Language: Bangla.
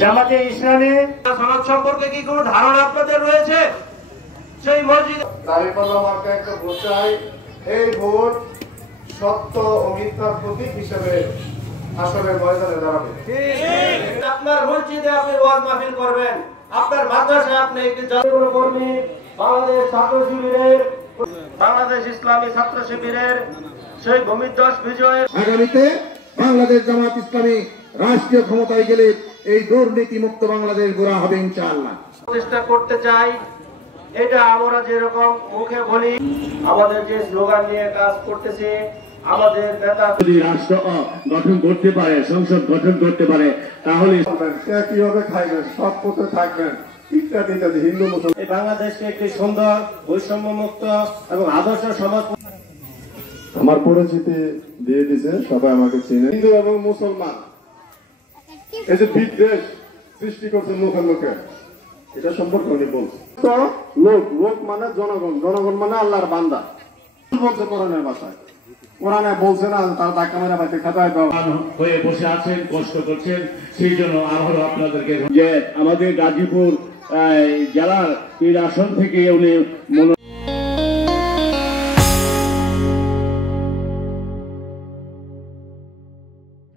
জামাতে ইসলামী সনদ সম্পর্কে কি কোনো ধারণা আপনাদের রয়েছে? সেই মসজিদ দাঁড়িপাল্লা মার্কা একটা ভোট চাই। এই ভোট সত্য ও মিথ্যার প্রতীক হিসেবে আসলে ময়দানে দাঁড়াবে। আপনার মসজিদে আপনি ওয়াজ মাহফিল করবেন, আপনার মাদ্রাসায় আপনি একটি জাতীয় কর্মী বাংলাদেশ ছাত্র শিবিরের বাংলাদেশ ইসলামী ছাত্র শিবিরের সেই ভূমিধ্বস বিজয়ের আগামীতে বাংলাদেশ জামাত ইসলামী রাষ্ট্রীয় ক্ষমতায় গেলে এই দুর্নীতি মুক্ত বাংলাদেশ গড়া হবে ইনশাআল্লাহ। প্রতিষ্ঠা করতে চাই। এটা আমরা যেরকম মুখে বলি, আমাদের যে স্লোগান নিয়ে কাজ করতেছে, আমাদের নেতা যদি রাষ্ট্র গঠন করতে পারে, সংসদ গঠন করতে পারে, তাহলে কিভাবে খাইবেন, সব পথে থাকবেন ইত্যাদি ইত্যাদি। হিন্দু মুসলমান এই বাংলাদেশকে একটি সুন্দর বৈষম্য মুক্ত এবং আদর্শ সমাজ আমার পরিচিতি দিয়ে দিছে, সবাই আমাকে চিনে। হিন্দু এবং মুসলমান এই যে বিদ্বেষ সৃষ্টি করছে মুখে মুখে, এটা সম্পর্কে উনি বলছে। তো লোক, লোক মানে জনগণ, জনগণ মানে আল্লাহর বান্দা বলছে কোরআনের ভাষায়। কোরআনে বলছে না তার ধাক্কা মেরে বাইতে খাতায় হয়ে বসে আছেন, কষ্ট করছেন। সেই জন্য আবারও আপনাদেরকে যে আমাদের গাজীপুর জেলার এই আসন থেকে উনি